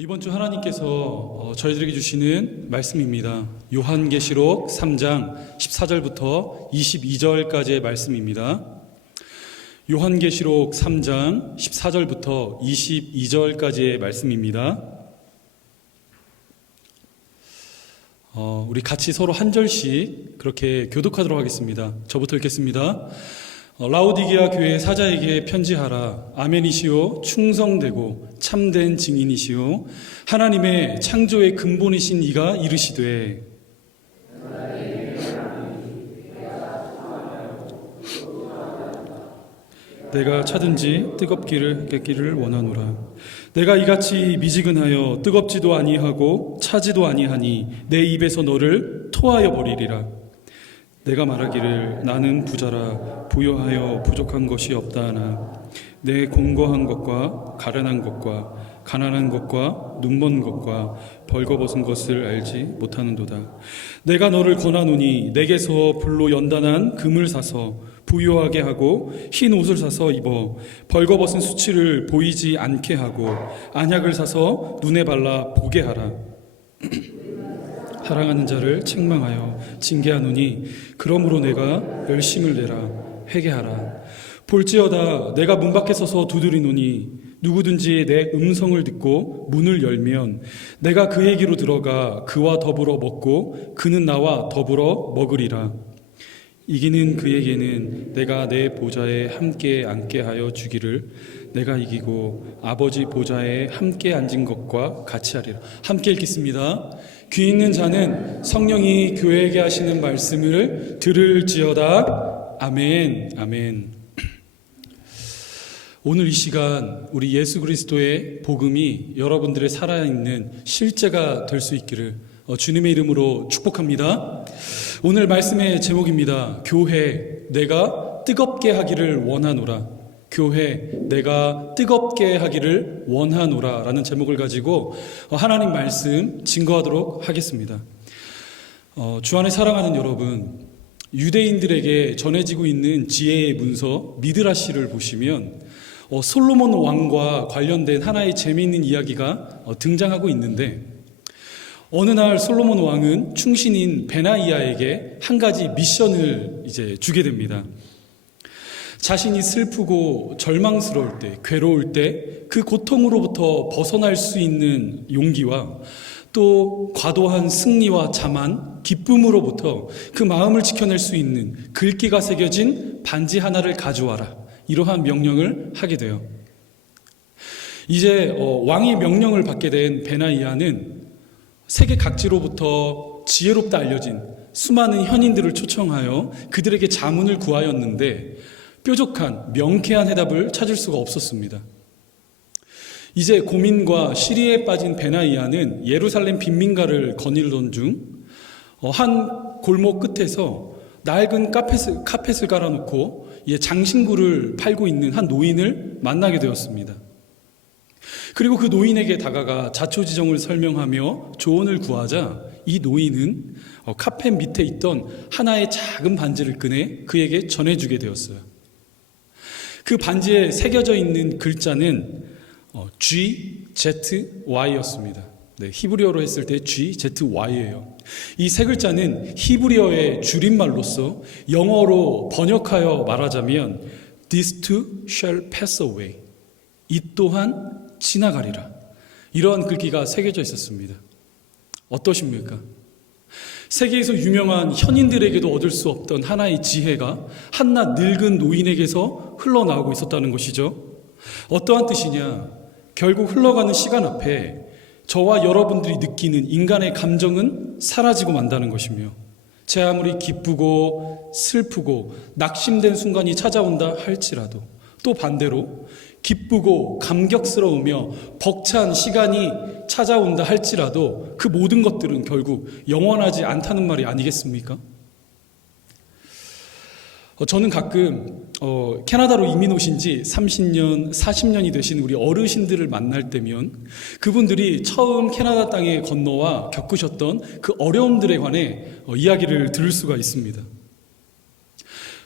이번 주 하나님께서 저희들에게 주시는 말씀입니다. 요한계시록 3장 14절부터 22절까지의 말씀입니다. 요한계시록 3장 14절부터 22절까지의 말씀입니다. 우리 같이 서로 한 절씩 그렇게 교독하도록 하겠습니다. 저부터 읽겠습니다. 라오디게아 교회 사자에게 편지하라. 아멘이시오. 충성되고 참된 증인이시오. 하나님의 창조의 근본이신 이가 이르시되 내가 차든지 뜨겁기를 깼기를 원하노라. 내가 이같이 미지근하여 뜨겁지도 아니하고 차지도 아니하니 내 입에서 너를 토하여 버리리라. 내가 말하기를 나는 부자라 부여하여 부족한 것이 없다 하나 내 공고한 것과 가련한 것과 가난한 것과 눈먼 것과 벌거벗은 것을 알지 못하는도다. 내가 너를 권하노니 내게서 불로 연단한 금을 사서 부요하게 하고 흰 옷을 사서 입어 벌거벗은 수치를 보이지 않게 하고 안약을 사서 눈에 발라 보게 하라. 사랑하는 자를 책망하여 징계하노니 그러므로 내가 열심을 내라. 회개하라. 볼지어다 내가 문 밖에 서서 두드리노니 누구든지 내 음성을 듣고 문을 열면 내가 그에게로 들어가 그와 더불어 먹고 그는 나와 더불어 먹으리라. 이기는 그에게는 내가 내 보좌에 함께 앉게 하여 주기를 내가 이기고 아버지 보좌에 함께 앉은 것과 같이 하리라. 함께 읽겠습니다. 귀 있는 자는 성령이 교회에게 하시는 말씀을 들을지어다. 아멘. 아멘. 오늘 이 시간 우리 예수 그리스도의 복음이 여러분들의 살아있는 실제가 될 수 있기를 주님의 이름으로 축복합니다. 오늘 말씀의 제목입니다. 교회 내가 뜨겁게 하기를 원하노라. 교회 내가 뜨겁게 하기를 원하노라 라는 제목을 가지고 하나님 말씀 증거하도록 하겠습니다. 주 안에 사랑하는 여러분, 유대인들에게 전해지고 있는 지혜의 문서 미드라시를 보시면 솔로몬 왕과 관련된 하나의 재미있는 이야기가 등장하고 있는데, 어느 날 솔로몬 왕은 충신인 베나이아에게 한 가지 미션을 주게 됩니다. 자신이 슬프고 절망스러울 때, 괴로울 때 그 고통으로부터 벗어날 수 있는 용기와 또 과도한 승리와 자만, 기쁨으로부터 그 마음을 지켜낼 수 있는 글귀가 새겨진 반지 하나를 가져와라. 이러한 명령을 하게 돼요. 이제 왕의 명령을 받게 된 베나이아는 세계 각지로부터 지혜롭다 알려진 수많은 현인들을 초청하여 그들에게 자문을 구하였는데 뾰족한 명쾌한 해답을 찾을 수가 없었습니다. 이제 고민과 시리에 빠진 베나이아는 예루살렘 빈민가를 거닐던 중 한 골목 끝에서 낡은 카펫을 깔아놓고 장신구를 팔고 있는 한 노인을 만나게 되었습니다. 그리고 그 노인에게 다가가 자초지종을 설명하며 조언을 구하자 이 노인은 카펫 밑에 있던 하나의 작은 반지를 꺼내 그에게 전해주게 되었어요. 그 반지에 새겨져 있는 글자는 GZY였습니다. 네, 히브리어로 했을 때 GZY예요. 이 세 글자는 히브리어의 줄임말로서 영어로 번역하여 말하자면 This too shall pass away. 이 또한 지나가리라. 이러한 글귀가 새겨져 있었습니다. 어떠십니까? 세계에서 유명한 현인들에게도 얻을 수 없던 하나의 지혜가 한낱 늙은 노인에게서 흘러나오고 있었다는 것이죠. 어떠한 뜻이냐? 결국 흘러가는 시간 앞에 저와 여러분들이 느끼는 인간의 감정은 사라지고 만다는 것이며, 제 아무리 기쁘고 슬프고 낙심된 순간이 찾아온다 할지라도 또 반대로 기쁘고 감격스러우며 벅찬 시간이 찾아온다 할지라도 그 모든 것들은 결국 영원하지 않다는 말이 아니겠습니까? 저는 가끔 캐나다로 이민 오신 지 30년, 40년이 되신 우리 어르신들을 만날 때면 그분들이 처음 캐나다 땅에 건너와 겪으셨던 그 어려움들에 관해 이야기를 들을 수가 있습니다.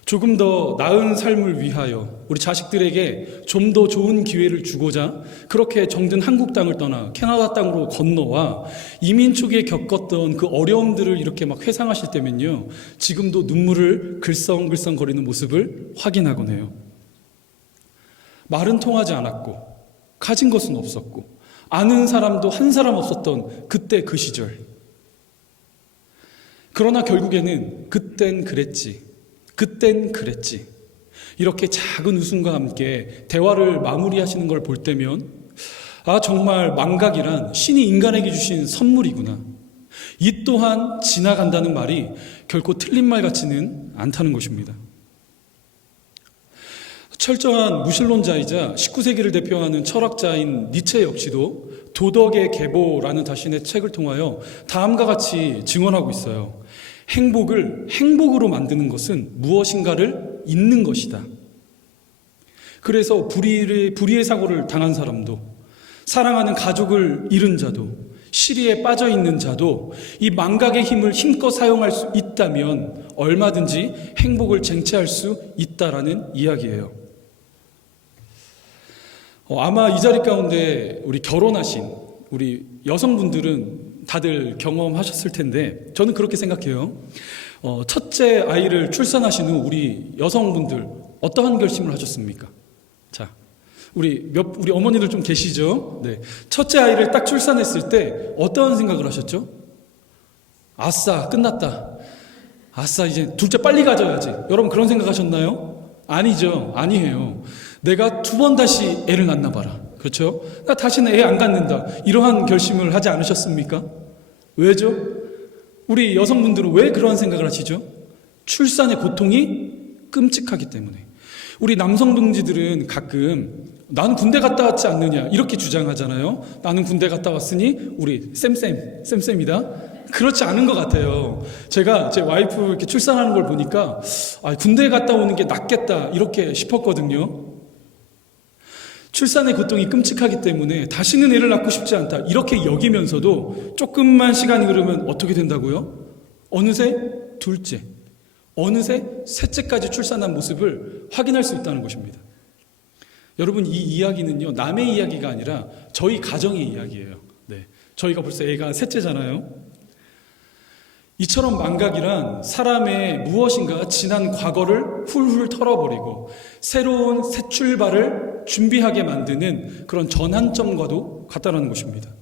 조금 더 나은 삶을 위하여 우리 자식들에게 좀 더 좋은 기회를 주고자 그렇게 정든 한국 땅을 떠나 캐나다 땅으로 건너와 이민 초기에 겪었던 그 어려움들을 이렇게 막 회상하실 때면요, 지금도 눈물을 글썽글썽 거리는 모습을 확인하곤 해요. 말은 통하지 않았고 가진 것은 없었고 아는 사람도 한 사람 없었던 그때 그 시절. 그러나 결국에는 그땐 그랬지, 이렇게 작은 웃음과 함께 대화를 마무리하시는 걸 볼 때면 정말 망각이란 신이 인간에게 주신 선물이구나, 이 또한 지나간다는 말이 결코 틀린 말 같지는 않다는 것입니다. 철저한 무신론자이자 19세기를 대표하는 철학자인 니체 역시도 도덕의 계보라는 자신의 책을 통하여 다음과 같이 증언하고 있어요. 행복을 행복으로 만드는 것은 무엇인가를 잊는 것이다. 그래서 불의의 사고를 당한 사람도, 사랑하는 가족을 잃은 자도, 시리에 빠져 있는 자도 이 망각의 힘을 힘껏 사용할 수 있다면 얼마든지 행복을 쟁취할 수 있다라는 이야기예요. 아마 이 자리 가운데 우리 결혼하신 우리 여성분들은 다들 경험하셨을 텐데 저는 그렇게 생각해요. 첫째 아이를 출산하신 후 우리 여성분들 어떠한 결심을 하셨습니까? 자, 우리 어머니들 좀 계시죠? 네. 첫째 아이를 딱 출산했을 때 어떠한 생각을 하셨죠? 아싸, 끝났다. 아싸, 이제 둘째 빨리 가져야지. 여러분 그런 생각 하셨나요? 아니죠. 아니에요. 내가 두 번 다시 애를 낳나 봐라. 그렇죠? 나 다시는 애 안 갖는다. 이러한 결심을 하지 않으셨습니까? 왜죠? 우리 여성분들은 왜 그러한 생각을 하시죠? 출산의 고통이 끔찍하기 때문에. 우리 남성 동지들은 가끔 나는 군대 갔다 왔지 않느냐 이렇게 주장하잖아요. 나는 군대 갔다 왔으니 우리 쌤이다. 그렇지 않은 것 같아요. 제가 제 와이프 이렇게 출산하는 걸 보니까 군대 갔다 오는 게 낫겠다 이렇게 싶었거든요. 출산의 고통이 끔찍하기 때문에 다시는 애를 낳고 싶지 않다 이렇게 여기면서도 조금만 시간이 흐르면 어떻게 된다고요? 어느새 둘째, 어느새 셋째까지 출산한 모습을 확인할 수 있다는 것입니다. 여러분 이 이야기는요 남의 이야기가 아니라 저희 가정의 이야기예요. 네, 저희가 벌써 애가 셋째잖아요. 이처럼 망각이란 사람의 무엇인가 지난 과거를 훌훌 털어버리고 새로운 새 출발을 준비하게 만드는 그런 전환점과도 같다는 것입니다.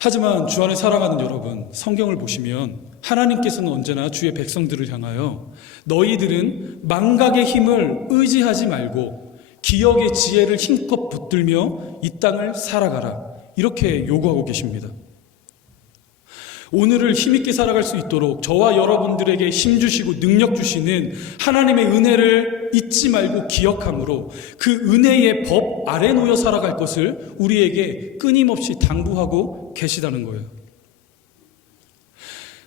하지만 주 안에 살아가는 여러분, 성경을 보시면 하나님께서는 언제나 주의 백성들을 향하여 너희들은 망각의 힘을 의지하지 말고 기억의 지혜를 힘껏 붙들며 이 땅을 살아가라 이렇게 요구하고 계십니다. 오늘을 힘있게 살아갈 수 있도록 저와 여러분들에게 힘 주시고 능력 주시는 하나님의 은혜를 잊지 말고 기억함으로 그 은혜의 법 아래 놓여 살아갈 것을 우리에게 끊임없이 당부하고 계시다는 거예요.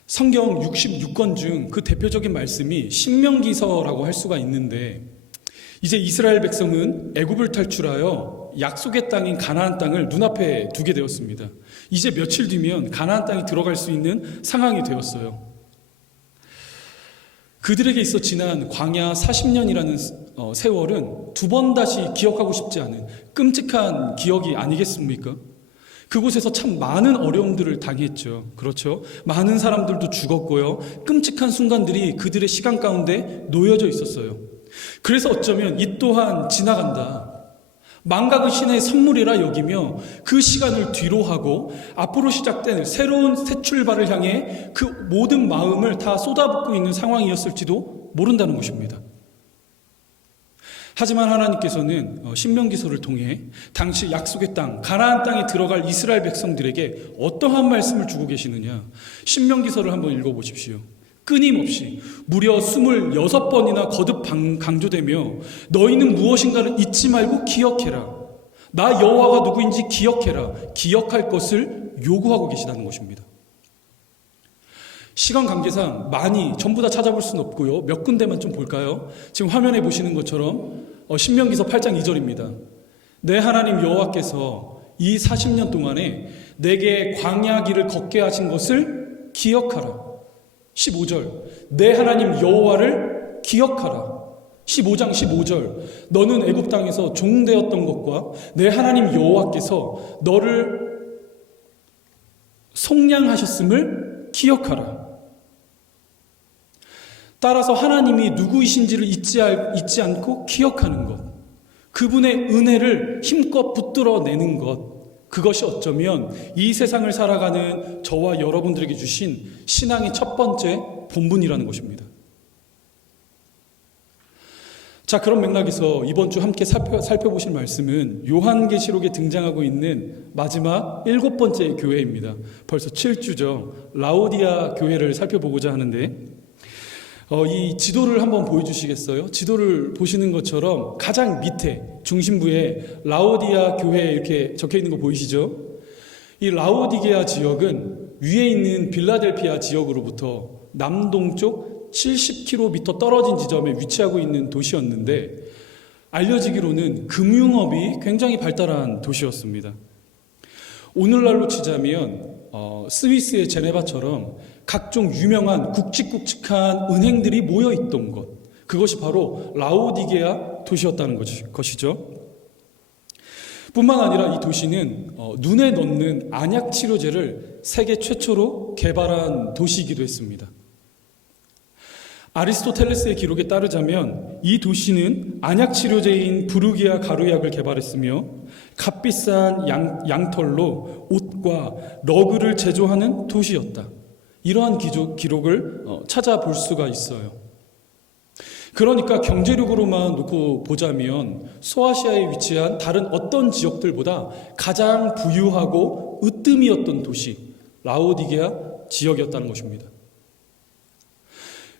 성경 66권 중 그 대표적인 말씀이 신명기서라고 할 수가 있는데 이제 이스라엘 백성은 애굽을 탈출하여 약속의 땅인 가나안 땅을 눈앞에 두게 되었습니다. 이제 며칠 뒤면 가나안 땅에 들어갈 수 있는 상황이 되었어요. 그들에게 있어 지난 광야 40년이라는 세월은 두 번 다시 기억하고 싶지 않은 끔찍한 기억이 아니겠습니까? 그곳에서 참 많은 어려움들을 당했죠. 그렇죠? 많은 사람들도 죽었고요. 끔찍한 순간들이 그들의 시간 가운데 놓여져 있었어요. 그래서 어쩌면 이 또한 지나간다. 망각은 신의 선물이라 여기며 그 시간을 뒤로 하고 앞으로 시작된 새로운 새 출발을 향해 그 모든 마음을 다 쏟아붓고 있는 상황이었을지도 모른다는 것입니다. 하지만 하나님께서는 신명기서를 통해 당시 약속의 땅 가나안 땅에 들어갈 이스라엘 백성들에게 어떠한 말씀을 주고 계시느냐, 신명기서를 한번 읽어보십시오. 끊임없이 무려 26번이나 거듭 강조되며 너희는 무엇인가를 잊지 말고 기억해라. 나 여호와가 누구인지 기억해라. 기억할 것을 요구하고 계시다는 것입니다. 시간 관계상 많이 전부 다 찾아볼 수는 없고요. 몇 군데만 좀 볼까요? 지금 화면에 보시는 것처럼 신명기서 8장 2절입니다. 내 하나님 여호와께서 이 40년 동안에 내게 광야 길을 걷게 하신 것을 기억하라. 15절, 내 하나님 여호와를 기억하라. 15장 15절, 너는 애굽 땅에서 종되었던 것과 내 하나님 여호와께서 너를 속량하셨음을 기억하라. 따라서 하나님이 누구이신지를 잊지 않고 기억하는 것, 그분의 은혜를 힘껏 붙들어내는 것, 그것이 어쩌면 이 세상을 살아가는 저와 여러분들에게 주신 신앙의 첫 번째 본분이라는 것입니다. 자, 그런 맥락에서 이번 주 함께 살펴보실 말씀은 요한계시록에 등장하고 있는 마지막 7번째 교회입니다. 벌써 7주죠. 라오디아 교회를 살펴보고자 하는데 이 지도를 한번 보여주시겠어요? 지도를 보시는 것처럼 가장 밑에 중심부에 라오디아 교회 이렇게 적혀 있는 거 보이시죠? 이 라오디게아 지역은 위에 있는 빌라델피아 지역으로부터 남동쪽 70km 떨어진 지점에 위치하고 있는 도시였는데 알려지기로는 금융업이 굉장히 발달한 도시였습니다. 오늘날로 치자면 스위스의 제네바처럼 각종 유명한 굵직굵직한 은행들이 모여있던 곳, 그것이 바로 라오디게아 도시였다는 것이죠. 뿐만 아니라 이 도시는 눈에 넣는 안약 치료제를 세계 최초로 개발한 도시이기도 했습니다. 아리스토텔레스의 기록에 따르자면 이 도시는 안약 치료제인 부르기아 가루약을 개발했으며 값비싼 양털로 옷과 러그를 제조하는 도시였다. 이러한 기록을 찾아볼 수가 있어요. 그러니까 경제력으로만 놓고 보자면 소아시아에 위치한 다른 어떤 지역들보다 가장 부유하고 으뜸이었던 도시, 라오디게아 지역이었다는 것입니다.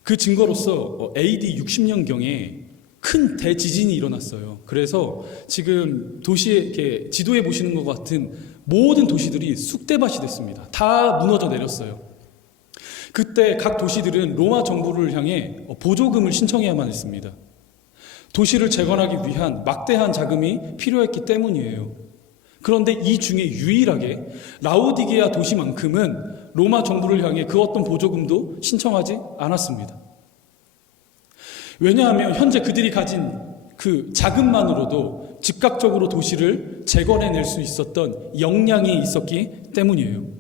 그 증거로서 AD 60년경에 큰 대지진이 일어났어요. 그래서 지금 도시에 이렇게 지도에 보시는 것 같은 모든 도시들이 쑥대밭이 됐습니다. 다 무너져 내렸어요. 그때 각 도시들은 로마 정부를 향해 보조금을 신청해야만 했습니다. 도시를 재건하기 위한 막대한 자금이 필요했기 때문이에요. 그런데 이 중에 유일하게 라오디게아 도시만큼은 로마 정부를 향해 그 어떤 보조금도 신청하지 않았습니다. 왜냐하면 현재 그들이 가진 그 자금만으로도 즉각적으로 도시를 재건해낼 수 있었던 역량이 있었기 때문이에요.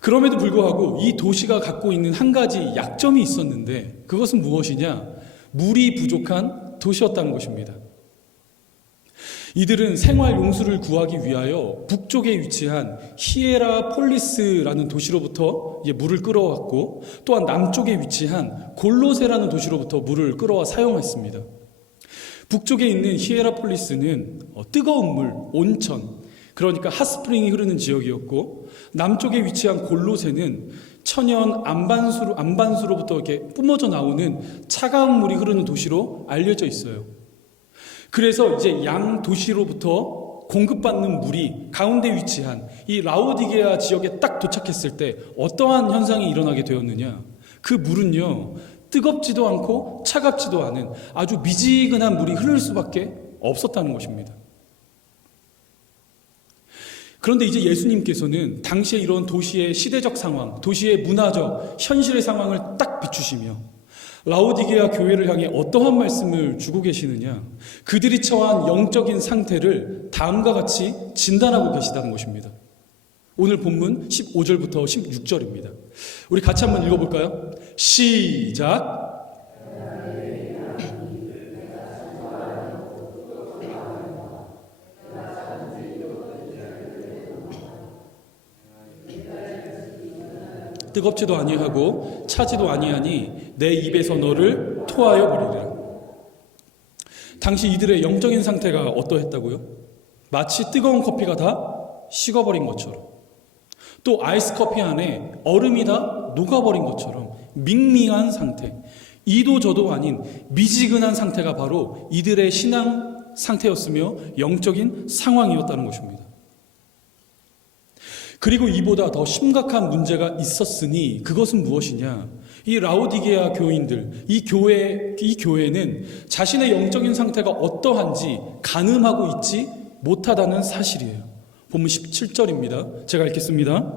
그럼에도 불구하고 이 도시가 갖고 있는 한 가지 약점이 있었는데 그것은 무엇이냐? 물이 부족한 도시였다는 것입니다. 이들은 생활 용수를 구하기 위하여 북쪽에 위치한 히에라폴리스라는 도시로부터 물을 끌어왔고 또한 남쪽에 위치한 골로세라는 도시로부터 물을 끌어와 사용했습니다. 북쪽에 있는 히에라폴리스는 뜨거운 물, 온천, 그러니까 핫스프링이 흐르는 지역이었고 남쪽에 위치한 골로세는 천연 안반수로부터 이렇게 뿜어져 나오는 차가운 물이 흐르는 도시로 알려져 있어요. 그래서 이제 양 도시로부터 공급받는 물이 가운데 위치한 이 라오디게아 지역에 딱 도착했을 때 어떠한 현상이 일어나게 되었느냐? 그 물은요, 뜨겁지도 않고 차갑지도 않은 아주 미지근한 물이 흐를 수밖에 없었다는 것입니다. 그런데 이제 예수님께서는 당시에 이런 도시의 시대적 상황, 도시의 문화적, 현실의 상황을 딱 비추시며 라오디게아 교회를 향해 어떠한 말씀을 주고 계시느냐? 그들이 처한 영적인 상태를 다음과 같이 진단하고 계시다는 것입니다. 오늘 본문 15절부터 16절입니다. 우리 같이 한번 읽어볼까요? 시작! 뜨겁지도 아니하고 차지도 아니하니 내 입에서 너를 토하여 버리리라. 당시 이들의 영적인 상태가 어떠했다고요? 마치 뜨거운 커피가 다 식어버린 것처럼, 또 아이스 커피 안에 얼음이 다 녹아버린 것처럼 밍밍한 상태, 이도 저도 아닌 미지근한 상태가 바로 이들의 신앙 상태였으며 영적인 상황이었다는 것입니다. 그리고 이보다 더 심각한 문제가 있었으니 그것은 무엇이냐? 이 라오디게아 교인들, 이 교회는 자신의 영적인 상태가 어떠한지 가늠하고 있지 못하다는 사실이에요. 본문 17절입니다. 제가 읽겠습니다.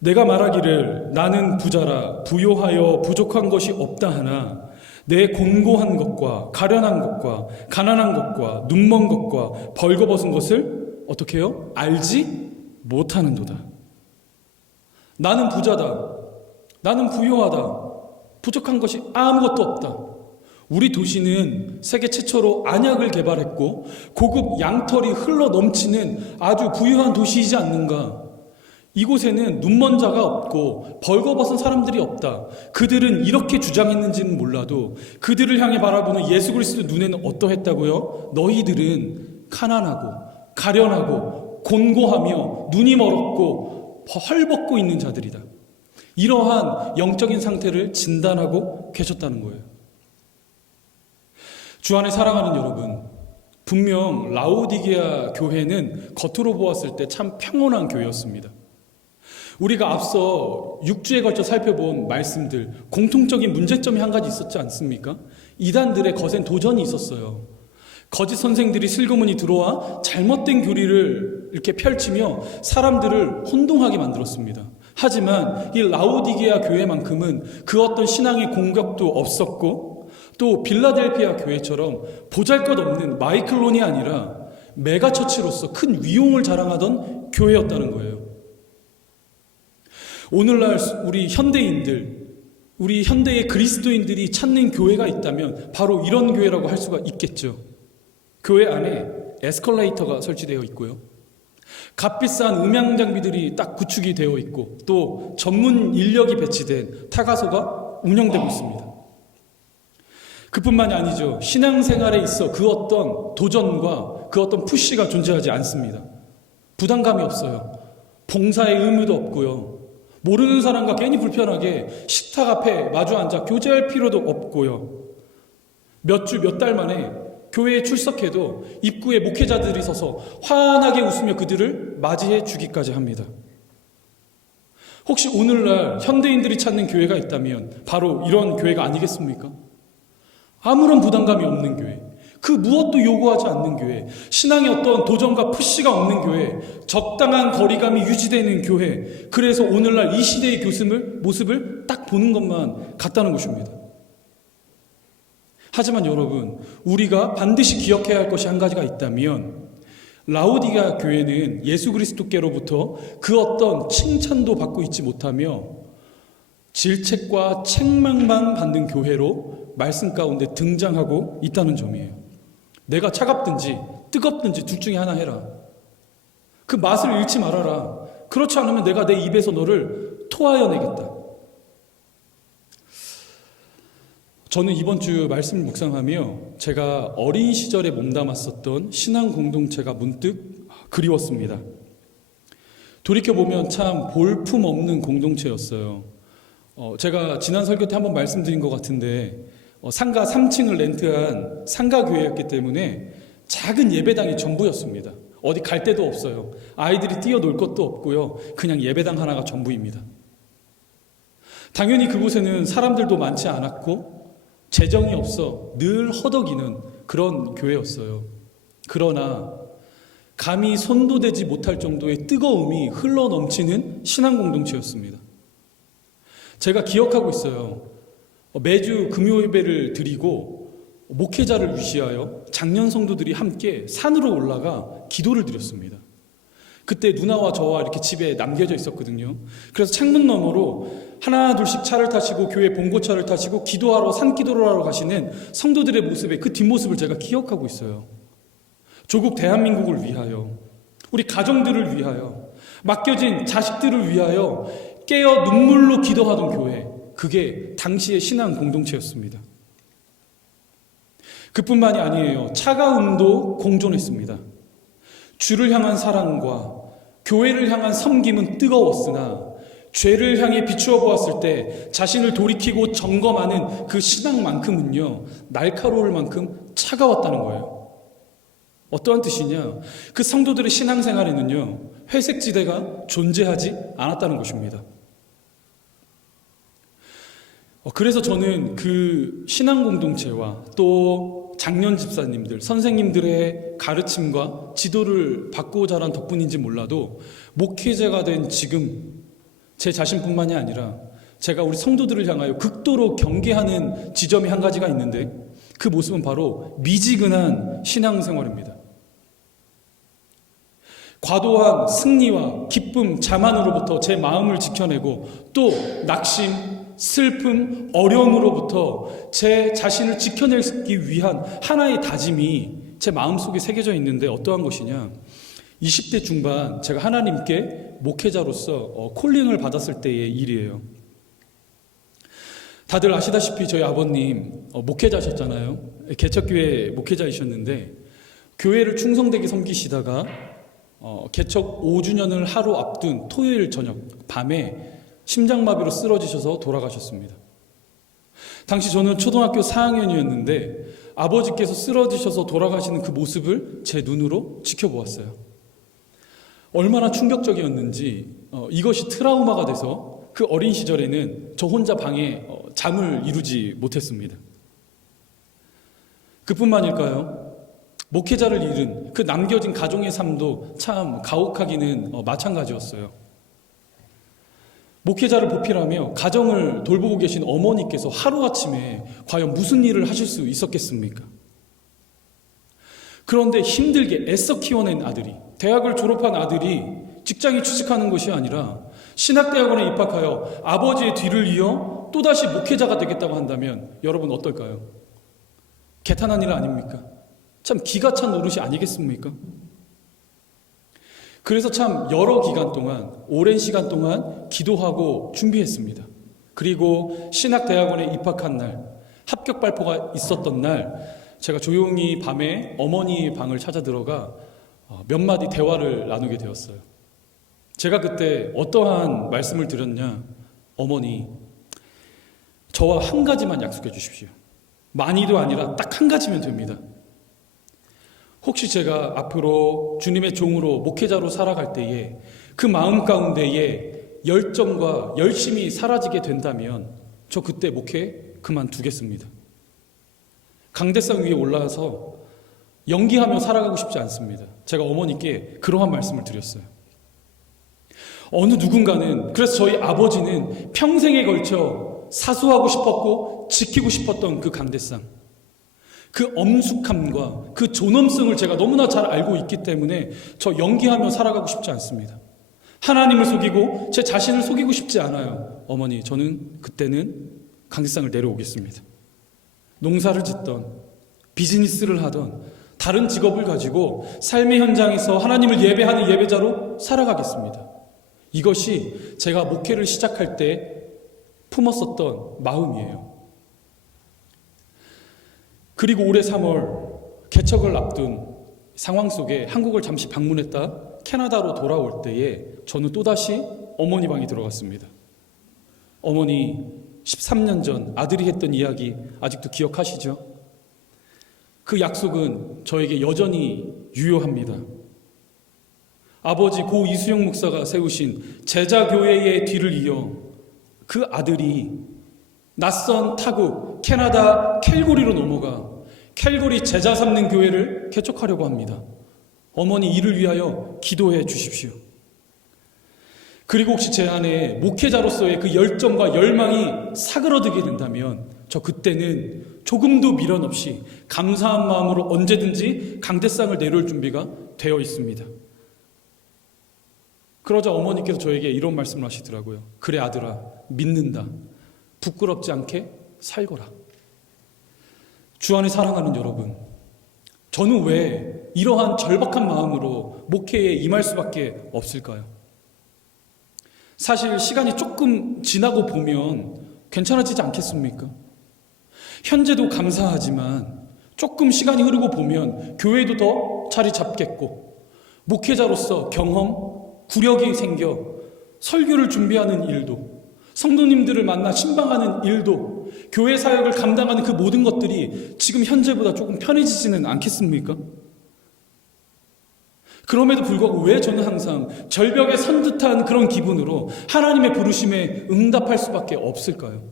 내가 말하기를 나는 부자라 부요하여 부족한 것이 없다 하나 내 곤고한 것과 가련한 것과 가난한 것과 눈먼 것과 벌거벗은 것을 어떻게 해요? 알지 못하는도다. 나는 부자다. 나는 부요하다. 부족한 것이 아무것도 없다. 우리 도시는 세계 최초로 안약을 개발했고 고급 양털이 흘러 넘치는 아주 부유한 도시이지 않는가? 이곳에는 눈먼 자가 없고 벌거벗은 사람들이 없다. 그들은 이렇게 주장했는지는 몰라도 그들을 향해 바라보는 예수 그리스도 눈에는 어떠했다고요? 너희들은 가난하고 가련하고 곤고하며 눈이 멀었고 헐벗고 있는 자들이다. 이러한 영적인 상태를 진단하고 계셨다는 거예요. 주 안에 사랑하는 여러분, 분명 라오디게아 교회는 겉으로 보았을 때 참 평온한 교회였습니다. 우리가 앞서 6주에 걸쳐 살펴본 말씀들, 공통적인 문제점이 한 가지 있었지 않습니까? 이단들의 거센 도전이 있었어요. 거짓 선생들이 슬그머니 들어와 잘못된 교리를 이렇게 펼치며 사람들을 혼동하게 만들었습니다. 하지만 이 라오디게아 교회만큼은 그 어떤 신앙의 공격도 없었고 또 빌라델피아 교회처럼 보잘것없는 마이클론이 아니라 메가처치로서 큰 위용을 자랑하던 교회였다는 거예요. 오늘날 우리 현대인들, 우리 현대의 그리스도인들이 찾는 교회가 있다면 바로 이런 교회라고 할 수가 있겠죠. 교회 안에 에스컬레이터가 설치되어 있고요. 값비싼 음향 장비들이 딱 구축이 되어 있고 또 전문 인력이 배치된 타가소가 운영되고 있습니다. 그뿐만이 아니죠. 신앙생활에 있어 그 어떤 도전과 그 어떤 푸시가 존재하지 않습니다. 부담감이 없어요. 봉사의 의무도 없고요. 모르는 사람과 괜히 불편하게 식탁 앞에 마주 앉아 교제할 필요도 없고요. 몇 주, 몇 달 만에 교회에 출석해도 입구에 목회자들이 서서 환하게 웃으며 그들을 맞이해 주기까지 합니다. 혹시 오늘날 현대인들이 찾는 교회가 있다면 바로 이런 교회가 아니겠습니까? 아무런 부담감이 없는 교회, 그 무엇도 요구하지 않는 교회, 신앙의 어떤 도전과 푸시가 없는 교회, 적당한 거리감이 유지되는 교회, 그래서 오늘날 이 시대의 모습을 딱 보는 것만 같다는 것입니다. 하지만 여러분, 우리가 반드시 기억해야 할 것이 한 가지가 있다면 라오디게아 교회는 예수 그리스도께로부터 그 어떤 칭찬도 받고 있지 못하며 질책과 책망만 받는 교회로 말씀 가운데 등장하고 있다는 점이에요. 내가 차갑든지 뜨겁든지 둘 중에 하나 해라. 그 맛을 잃지 말아라. 그렇지 않으면 내가 내 입에서 너를 토하여 내겠다. 저는 이번 주 말씀을 묵상하며 제가 어린 시절에 몸담았었던 신앙 공동체가 문득 그리웠습니다. 돌이켜보면 참 볼품없는 공동체였어요. 제가 지난 설교 때 한번 말씀드린 것 같은데 상가 3층을 렌트한 상가교회였기 때문에 작은 예배당이 전부였습니다. 어디 갈 데도 없어요. 아이들이 뛰어놀 것도 없고요. 그냥 예배당 하나가 전부입니다. 당연히 그곳에는 사람들도 많지 않았고 재정이 없어 늘 허덕이는 그런 교회였어요. 그러나 감히 손도 대지 못할 정도의 뜨거움이 흘러넘치는 신앙 공동체였습니다. 제가 기억하고 있어요. 매주 금요 예배를 드리고 목회자를 위시하여 장년 성도들이 함께 산으로 올라가 기도를 드렸습니다. 그때 누나와 저와 이렇게 집에 남겨져 있었거든요. 그래서 창문 너머로 하나 둘씩 차를 타시고 교회 봉고차를 타시고 기도하러 산기도를 하러 가시는 성도들의 모습에 그 뒷모습을 제가 기억하고 있어요. 조국 대한민국을 위하여, 우리 가정들을 위하여, 맡겨진 자식들을 위하여 깨어 눈물로 기도하던 교회, 그게 당시의 신앙 공동체였습니다. 그뿐만이 아니에요. 차가움도 공존했습니다. 주를 향한 사랑과 교회를 향한 섬김은 뜨거웠으나 죄를 향해 비추어 보았을 때 자신을 돌이키고 점검하는 그 신앙만큼은요, 날카로울 만큼 차가웠다는 거예요. 어떠한 뜻이냐? 그 성도들의 신앙생활에는요, 회색지대가 존재하지 않았다는 것입니다. 그래서 저는 그 신앙 공동체와 또 장년 집사님들, 선생님들의 가르침과 지도를 받고 자란 덕분인지 몰라도 목회자가 된 지금 제 자신뿐만이 아니라 제가 우리 성도들을 향하여 극도로 경계하는 지점이 한 가지가 있는데 그 모습은 바로 미지근한 신앙생활입니다. 과도한 승리와 기쁨, 자만으로부터 제 마음을 지켜내고 또 낙심, 슬픔, 어려움으로부터 제 자신을 지켜내기 위한 하나의 다짐이 제 마음속에 새겨져 있는데 어떠한 것이냐? 20대 중반 제가 하나님께 목회자로서 콜링을 받았을 때의 일이에요. 다들 아시다시피 저희 아버님 목회자셨잖아요. 개척교회 목회자이셨는데 교회를 충성되게 섬기시다가 개척 5주년을 하루 앞둔 토요일 저녁 밤에 심장마비로 쓰러지셔서 돌아가셨습니다. 당시 저는 초등학교 4학년이었는데 아버지께서 쓰러지셔서 돌아가시는 그 모습을 제 눈으로 지켜보았어요. 얼마나 충격적이었는지 이것이 트라우마가 돼서 그 어린 시절에는 저 혼자 방에 잠을 이루지 못했습니다. 그뿐만일까요? 목회자를 잃은 그 남겨진 가정의 삶도 참 가혹하기는 마찬가지였어요. 목회자를 보필하며 가정을 돌보고 계신 어머니께서 하루아침에 과연 무슨 일을 하실 수 있었겠습니까? 그런데 힘들게 애써 키워낸 아들이, 대학을 졸업한 아들이 직장에 취직하는 것이 아니라 신학대학원에 입학하여 아버지의 뒤를 이어 또다시 목회자가 되겠다고 한다면 여러분 어떨까요? 개탄한 일 아닙니까? 참 기가 찬 노릇이 아니겠습니까? 그래서 참 여러 기간 동안, 오랜 시간 동안 기도하고 준비했습니다. 그리고 신학대학원에 입학한 날, 합격 발표가 있었던 날, 제가 조용히 밤에 어머니 방을 찾아 들어가 몇 마디 대화를 나누게 되었어요. 제가 그때 어떠한 말씀을 드렸냐? 어머니, 저와 한 가지만 약속해 주십시오. 많이도 아니라 딱 한 가지면 됩니다. 혹시 제가 앞으로 주님의 종으로 목회자로 살아갈 때에 그 마음 가운데에 열정과 열심이 사라지게 된다면 저 그때 목회 그만두겠습니다. 강대상 위에 올라와서 연기하며 살아가고 싶지 않습니다. 제가 어머니께 그러한 말씀을 드렸어요. 어느 누군가는, 그래서 저희 아버지는 평생에 걸쳐 사수하고 싶었고 지키고 싶었던 그 강대상, 그 엄숙함과 그 존엄성을 제가 너무나 잘 알고 있기 때문에 저 연기하며 살아가고 싶지 않습니다. 하나님을 속이고 제 자신을 속이고 싶지 않아요. 어머니, 저는 그때는 강대상을 내려오겠습니다. 농사를 짓던, 비즈니스를 하던, 다른 직업을 가지고 삶의 현장에서 하나님을 예배하는 예배자로 살아가겠습니다. 이것이 제가 목회를 시작할 때 품었었던 마음이에요. 그리고 올해 3월 개척을 앞둔 상황 속에 한국을 잠시 방문했다 캐나다로 돌아올 때에 저는 또다시 어머니 방에 들어갔습니다. 어머니, 13년 전 아들이 했던 이야기 아직도 기억하시죠? 그 약속은 저에게 여전히 유효합니다. 아버지 고 이수영 목사가 세우신 제자교회의 뒤를 이어 그 아들이 낯선 타국 캐나다 캘거리로 넘어가 캘거리 제자 삼는 교회를 개척하려고 합니다. 어머니 이를 위하여 기도해 주십시오. 그리고 혹시 제 안에 목회자로서의 그 열정과 열망이 사그러들게 된다면 저 그때는 조금도 미련 없이 감사한 마음으로 언제든지 강대상을 내려올 준비가 되어 있습니다. 그러자 어머니께서 저에게 이런 말씀을 하시더라고요. 그래 아들아, 믿는다. 부끄럽지 않게 살거라. 주 안에 사랑하는 여러분, 저는 왜 이러한 절박한 마음으로 목회에 임할 수밖에 없을까요? 사실 시간이 조금 지나고 보면 괜찮아지지 않겠습니까? 현재도 감사하지만 조금 시간이 흐르고 보면 교회도 더 자리 잡겠고 목회자로서 경험, 구력이 생겨 설교를 준비하는 일도, 성도님들을 만나 신방하는 일도, 교회 사역을 감당하는 그 모든 것들이 지금 현재보다 조금 편해지지는 않겠습니까? 그럼에도 불구하고 왜 저는 항상 절벽에 선 듯한 그런 기분으로 하나님의 부르심에 응답할 수밖에 없을까요?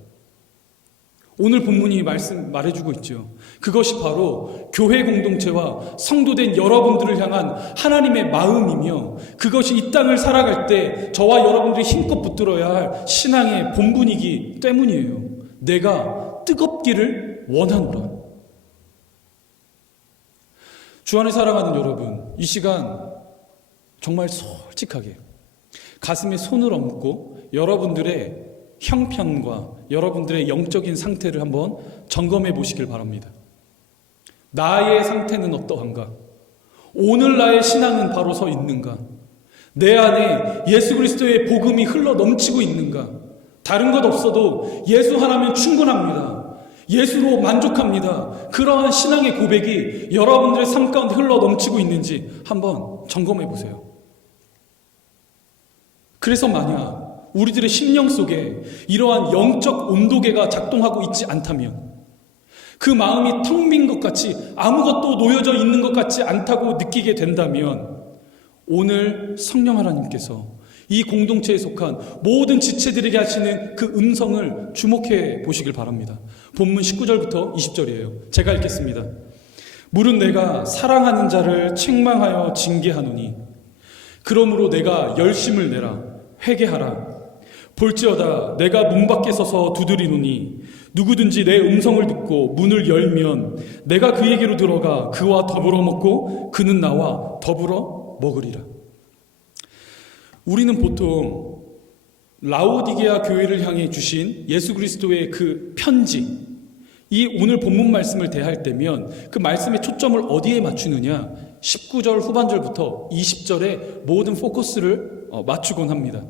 오늘 본문이 말해주고 있죠. 그것이 바로 교회 공동체와 성도된 여러분들을 향한 하나님의 마음이며, 그것이 이 땅을 살아갈 때 저와 여러분들이 힘껏 붙들어야 할 신앙의 본분이기 때문이에요. 내가 뜨겁기를 원하노라. 주 안에 사랑하는 여러분, 이 시간 정말 솔직하게 가슴에 손을 얹고 여러분들의 형편과 여러분들의 영적인 상태를 한번 점검해 보시길 바랍니다. 나의 상태는 어떠한가? 오늘 나의 신앙은 바로 서 있는가? 내 안에 예수 그리스도의 복음이 흘러 넘치고 있는가? 다른 것 없어도 예수 하나면 충분합니다. 예수로 만족합니다. 그러한 신앙의 고백이 여러분들의 삶 가운데 흘러 넘치고 있는지 한번 점검해 보세요. 그래서 만약 우리들의 심령 속에 이러한 영적 온도계가 작동하고 있지 않다면, 그 마음이 텅 빈 것 같이 아무것도 놓여져 있는 것 같지 않다고 느끼게 된다면, 오늘 성령 하나님께서 이 공동체에 속한 모든 지체들에게 하시는 그 음성을 주목해 보시길 바랍니다. 본문 19절부터 20절이에요. 제가 읽겠습니다. 물은 내가 사랑하는 자를 책망하여 징계하노니 그러므로 내가 열심을 내라 회개하라. 볼지어다 내가 문 밖에 서서 두드리노니 누구든지 내 음성을 듣고 문을 열면 내가 그에게로 들어가 그와 더불어 먹고 그는 나와 더불어 먹으리라. 우리는 보통 라오디게아 교회를 향해 주신 예수 그리스도의 그 편지, 이 오늘 본문 말씀을 대할 때면 그 말씀의 초점을 어디에 맞추느냐? 19절 후반절부터 20절에 모든 포커스를 맞추곤 합니다.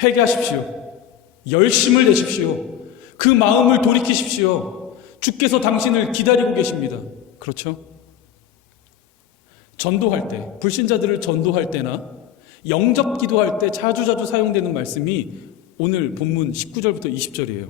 회개하십시오. 열심을 내십시오. 그 마음을 돌이키십시오. 주께서 당신을 기다리고 계십니다. 그렇죠? 전도할 때, 불신자들을 전도할 때나 영접 기도할 때 자주자주 사용되는 말씀이 오늘 본문 19절부터 20절이에요.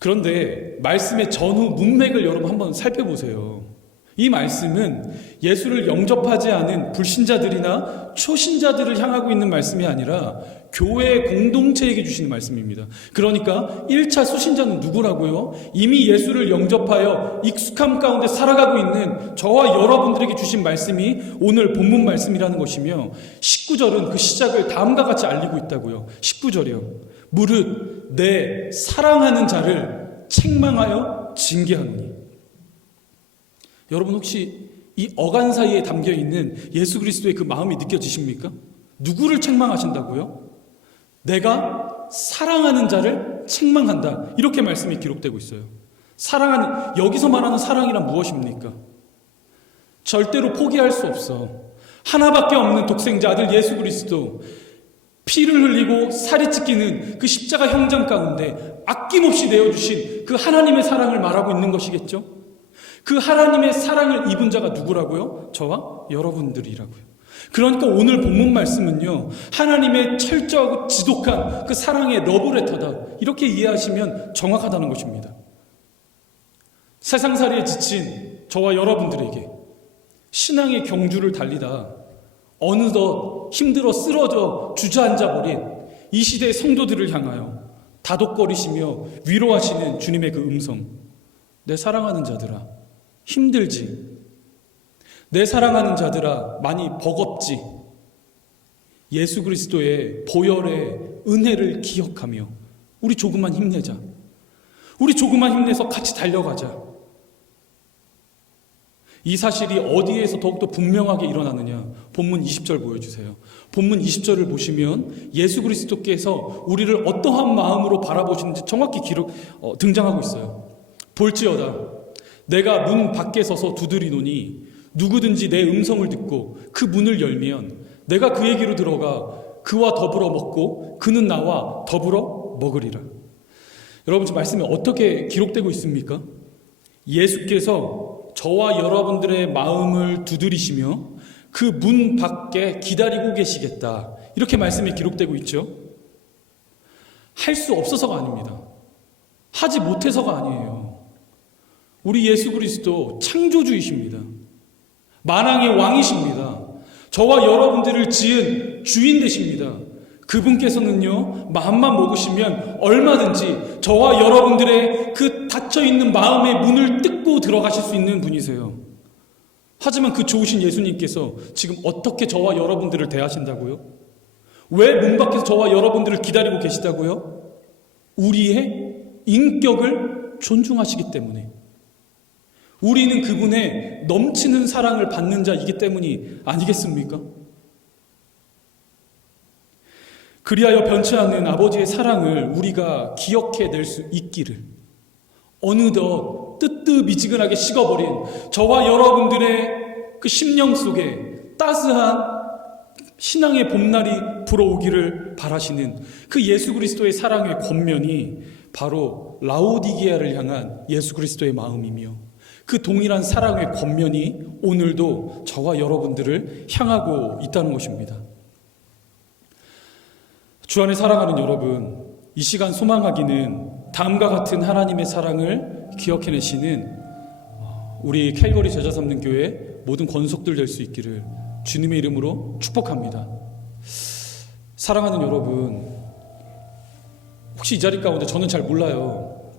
그런데 말씀의 전후 문맥을 여러분 한번 살펴보세요. 이 말씀은 예수를 영접하지 않은 불신자들이나 초신자들을 향하고 있는 말씀이 아니라 교회 공동체에게 주시는 말씀입니다. 그러니까 1차 수신자는 누구라고요? 이미 예수를 영접하여 익숙함 가운데 살아가고 있는 저와 여러분들에게 주신 말씀이 오늘 본문 말씀이라는 것이며, 19절은 그 시작을 다음과 같이 알리고 있다고요. 19절이요. 무릇 내 사랑하는 자를 책망하여 징계하노니. 여러분 혹시 이 어간 사이에 담겨있는 예수 그리스도의 그 마음이 느껴지십니까? 누구를 책망하신다고요? 내가 사랑하는 자를 책망한다. 이렇게 말씀이 기록되고 있어요. 사랑하는, 여기서 말하는 사랑이란 무엇입니까? 절대로 포기할 수 없어. 하나밖에 없는 독생자 아들 예수 그리스도, 피를 흘리고 살이 찢기는 그 십자가 형장 가운데 아낌없이 내어주신 그 하나님의 사랑을 말하고 있는 것이겠죠? 그 하나님의 사랑을 입은 자가 누구라고요? 저와 여러분들이라고요. 그러니까 오늘 본문 말씀은요, 하나님의 철저하고 지독한 그 사랑의 러브레터다, 이렇게 이해하시면 정확하다는 것입니다. 세상살이에 지친 저와 여러분들에게 신앙의 경주를 달리다 어느덧 힘들어 쓰러져 주저앉아 버린 이 시대의 성도들을 향하여 다독거리시며 위로하시는 주님의 그 음성. 내 사랑하는 자들아, 힘들지? 내 사랑하는 자들아, 많이 버겁지? 예수 그리스도의 보혈의 은혜를 기억하며 우리 조금만 힘내자. 우리 조금만 힘내서 같이 달려가자. 이 사실이 어디에서 더욱더 분명하게 일어나느냐? 본문 20절 보여주세요. 본문 20절을 보시면 예수 그리스도께서 우리를 어떠한 마음으로 바라보시는지 정확히 등장하고 있어요. 볼지어다 내가 문 밖에 서서 두드리노니 누구든지 내 음성을 듣고 그 문을 열면 내가 그에게로 들어가 그와 더불어 먹고 그는 나와 더불어 먹으리라. 여러분, 저 말씀이 어떻게 기록되고 있습니까? 예수께서 저와 여러분들의 마음을 두드리시며 그 문 밖에 기다리고 계시겠다, 이렇게 말씀이 기록되고 있죠. 할 수 없어서가 아닙니다. 하지 못해서가 아니에요. 우리 예수 그리스도 창조주이십니다. 만왕의 왕이십니다. 저와 여러분들을 지은 주인 되십니다. 그분께서는요, 마음만 먹으시면 얼마든지 저와 여러분들의 그 닫혀있는 마음의 문을 뜯고 들어가실 수 있는 분이세요. 하지만 그 좋으신 예수님께서 지금 어떻게 저와 여러분들을 대하신다고요? 왜 문 밖에서 저와 여러분들을 기다리고 계시다고요? 우리의 인격을 존중하시기 때문에, 우리는 그분의 넘치는 사랑을 받는 자이기 때문이 아니겠습니까? 그리하여 변치 않는 아버지의 사랑을 우리가 기억해낼 수 있기를, 어느덧 뜨뜻미지근하게 식어버린 저와 여러분들의 그 심령 속에 따스한 신앙의 봄날이 불어오기를 바라시는 그 예수 그리스도의 사랑의 권면이 바로 라오디게아를 향한 예수 그리스도의 마음이며, 그 동일한 사랑의 권면이 오늘도 저와 여러분들을 향하고 있다는 것입니다. 주 안에 사랑하는 여러분, 이 시간 소망하기는 다음과 같은 하나님의 사랑을 기억해내시는 우리 캘거리 제자삼등교회 모든 권속들 될 수 있기를 주님의 이름으로 축복합니다. 사랑하는 여러분, 혹시 이 자리 가운데, 저는 잘 몰라요,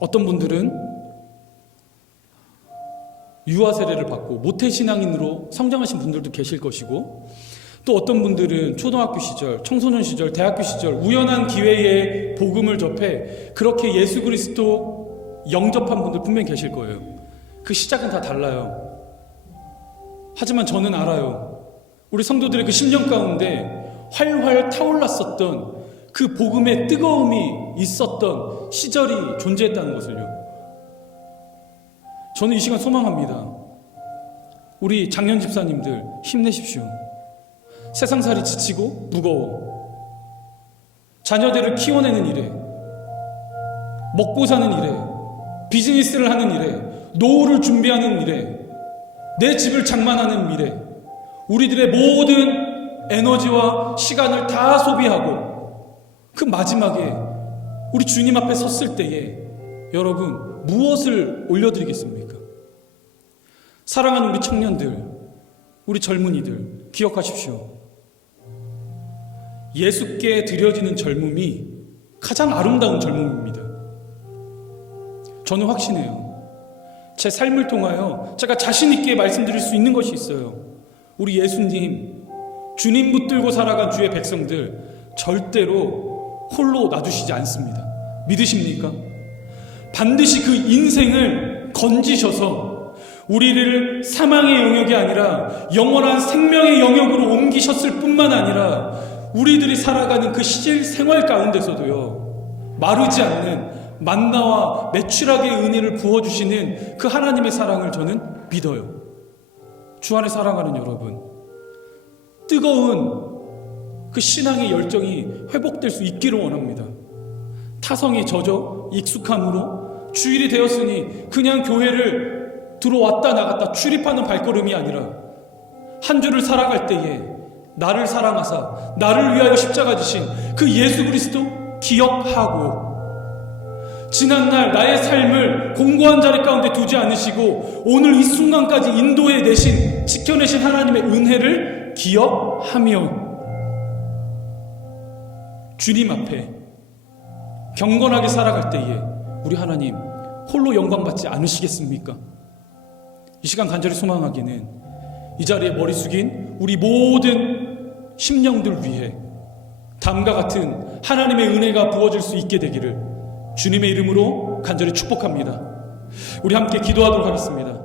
어떤 분들은 유아 세례를 받고 모태신앙인으로 성장하신 분들도 계실 것이고, 또 어떤 분들은 초등학교 시절, 청소년 시절, 대학교 시절 우연한 기회에 복음을 접해 그렇게 예수 그리스도 영접한 분들 분명히 계실 거예요. 그 시작은 다 달라요. 하지만 저는 알아요. 우리 성도들의 그 심령 가운데 활활 타올랐었던 그 복음의 뜨거움이 있었던 시절이 존재했다는 것을요. 저는 이 시간 소망합니다. 우리 장년 집사님들 힘내십시오. 세상살이 지치고 무거워, 자녀들을 키워내는 일에, 먹고 사는 일에, 비즈니스를 하는 일에, 노후를 준비하는 일에, 내 집을 장만하는 일에 우리들의 모든 에너지와 시간을 다 소비하고 그 마지막에 우리 주님 앞에 섰을 때에 여러분 무엇을 올려드리겠습니까? 사랑하는 우리 청년들, 우리 젊은이들 기억하십시오. 예수께 드려지는 젊음이 가장 아름다운 젊음입니다. 저는 확신해요. 제 삶을 통하여 제가 자신 있게 말씀드릴 수 있는 것이 있어요. 우리 예수님, 주님 붙들고 살아간 주의 백성들 절대로 홀로 놔두시지 않습니다. 믿으십니까? 반드시 그 인생을 건지셔서 우리를 사망의 영역이 아니라 영원한 생명의 영역으로 옮기셨을 뿐만 아니라 우리들이 살아가는 그 실생활 가운데서도요, 마르지 않는 만나와 매출하게 은혜를 부어주시는 그 하나님의 사랑을 저는 믿어요. 주 안에 사랑하는 여러분, 뜨거운 그 신앙의 열정이 회복될 수 있기를 원합니다. 타성에 젖어 익숙함으로 주일이 되었으니 그냥 교회를 들어왔다 나갔다 출입하는 발걸음이 아니라 한 주를 살아갈 때에 나를 사랑하사 나를 위하여 십자가 지신 그 예수 그리스도 기억하고, 지난날 나의 삶을 공고한 자리 가운데 두지 않으시고 오늘 이 순간까지 인도해 내신, 지켜내신 하나님의 은혜를 기억하며 주님 앞에 경건하게 살아갈 때에 우리 하나님 홀로 영광받지 않으시겠습니까? 이 시간 간절히 소망하기는 이 자리에 머리 숙인 우리 모든 심령들 위해 다음과 같은 하나님의 은혜가 부어질 수 있게 되기를 주님의 이름으로 간절히 축복합니다. 우리 함께 기도하도록 하겠습니다.